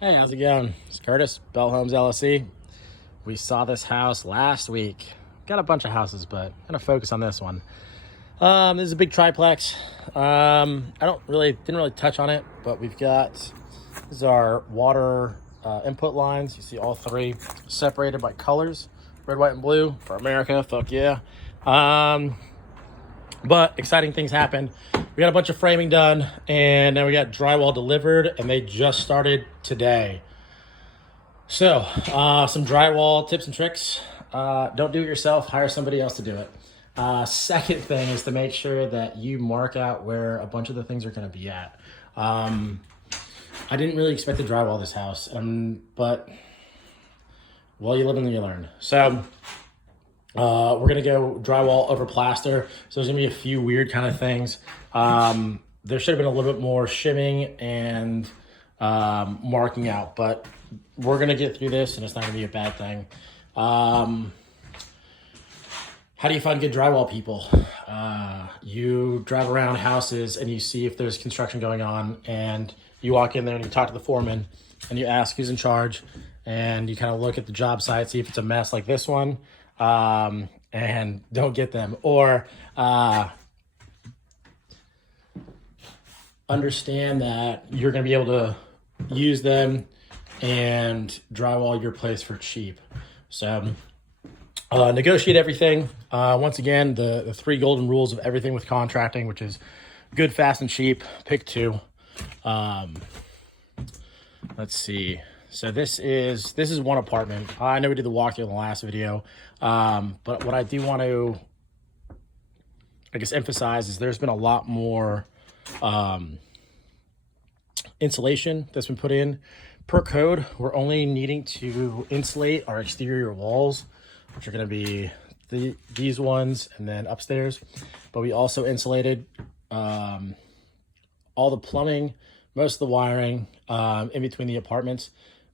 Hey, how's it going? It's Curtis, Bell Homes LLC. We saw this house last week. Got a bunch of houses, but I'm gonna focus on this one. This is a big triplex. Didn't really touch on it, but we've got, this is our water input lines. You see all three separated by colors, red, white, and blue for America, fuck yeah. But exciting things happened. We got a bunch of framing done, and then we got drywall delivered, and they just started today. So, some drywall tips and tricks. Don't do it yourself, hire somebody else to do it. Second thing is to make sure that you mark out where a bunch of the things are gonna be at. I didn't really expect to drywall this house, but well, you live and you learn. So, we're gonna go drywall over plaster. So there's gonna be a few weird kind of things. There should have been a little bit more shimming and marking out, but we're gonna get through this and it's not gonna be a bad thing. How do you find good drywall people? You drive around houses and you see if there's construction going on, and you walk in there and you talk to the foreman and you ask who's in charge, and you kind of look at the job site, see if it's a mess like this one, and don't get them, or understand that you're going to be able to use them and drywall your place for cheap. So negotiate everything. Once again, the three golden rules of everything with contracting, which is good, fast, and cheap. Pick two. Let's see. So this is one apartment. I know we did the walkthrough in the last video, but what I do want to, I guess, emphasize is there's been a lot more insulation that's been put in. Per code, we're only needing to insulate our exterior walls, which are going to be these ones, and then upstairs. But we also insulated all the plumbing, most of the wiring in between the apartments,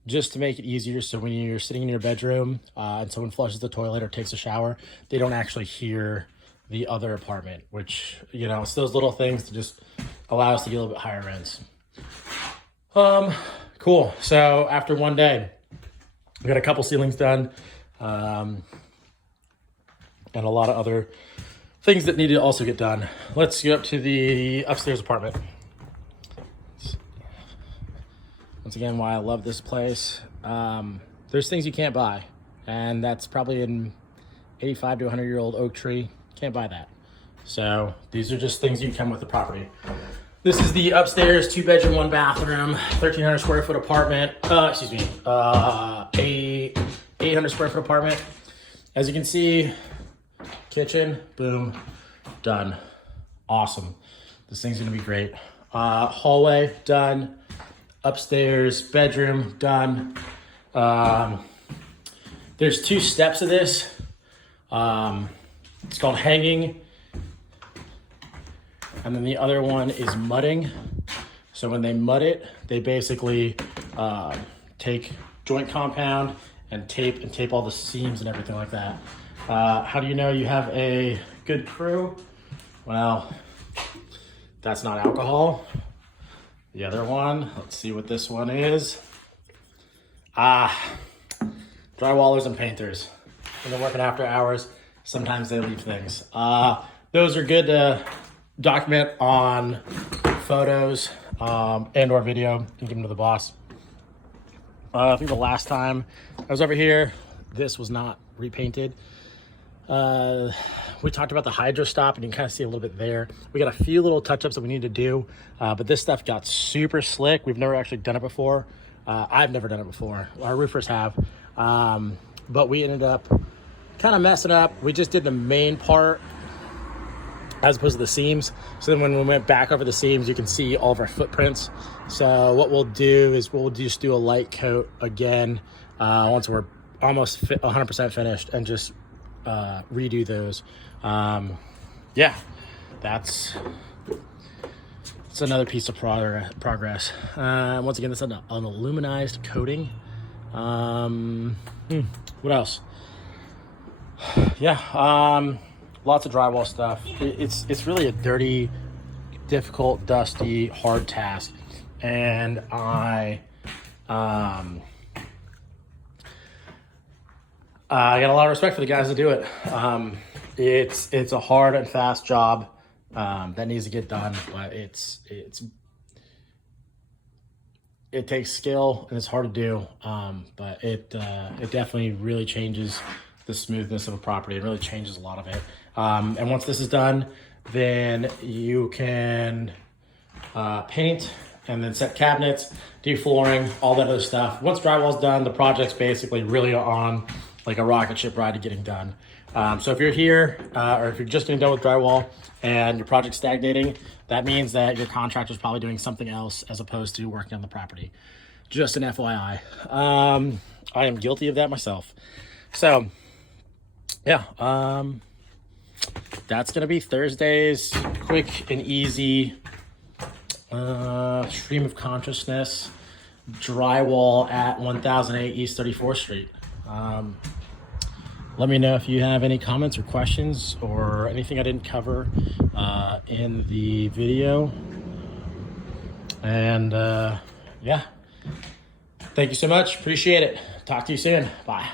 just to make it easier. So when you're sitting in your bedroom and someone flushes the toilet or takes a shower, they don't actually hear the other apartment, which, you know, it's those little things to just allow us to get a little bit higher rents. Cool. So after one day, we got a couple ceilings done, and a lot of other things that need to also get done. Let's go up to the upstairs apartment. Once again, why I love this place. There's things you can't buy, and that's probably an 85 to 100-year-old oak tree. Can't buy that. So these are just things you come with the property. This is the upstairs 2-bedroom, 1-bathroom, 1,300 square foot apartment. A 800 square foot apartment. As you can see, kitchen, boom, done. Awesome. This thing's gonna be great. Hallway, done. Upstairs bedroom, done. There's 2 steps of this. It's called hanging, and then the other one is mudding. So when they mud it, they basically take joint compound and tape all the seams and everything like that. How do you know you have a good crew? Well, that's not alcohol. The other one, let's see what this one is. Drywallers and painters. When they're working after hours, sometimes they leave things. Those are good to document on photos and or video. You can give them to the boss. I think the last time I was over here, this was not repainted. We talked about the hydro stop, and you can kind of see a little bit there. We got a few little touch-ups that we need to do, but this stuff got super slick. We've never actually done it before. I've never done it before. Our roofers have, but we ended up kind of messing up. We just did the main part as opposed to the seams. So then when we went back over the seams, you can see all of our footprints. So what we'll do is we'll just do a light coat again once we're almost 100% finished, and just redo those. Yeah, that's another piece of progress. Once again, this is an aluminized coating. What else? Yeah, lots of drywall stuff. It's really a dirty, difficult, dusty, hard task, and I I got a lot of respect for the guys that do it. It's a hard and fast job that needs to get done, but it takes skill and it's hard to do. But it definitely really changes the smoothness of a property. It really changes a lot of it. And once this is done, then you can paint and then set cabinets, do flooring, all that other stuff. Once drywall's done, the project's basically really on like a rocket ship ride to getting done. So if you're here, or if you're just getting done with drywall and your project's stagnating, that means that your contractor's probably doing something else as opposed to working on the property. Just an FYI. I am guilty of that myself. So, yeah, that's gonna be Thursday's quick and easy stream of consciousness drywall at 1008 East 34th Street. Let me know if you have any comments or questions or anything I didn't cover in the video. And yeah, thank you so much. Appreciate it. Talk to you soon. Bye.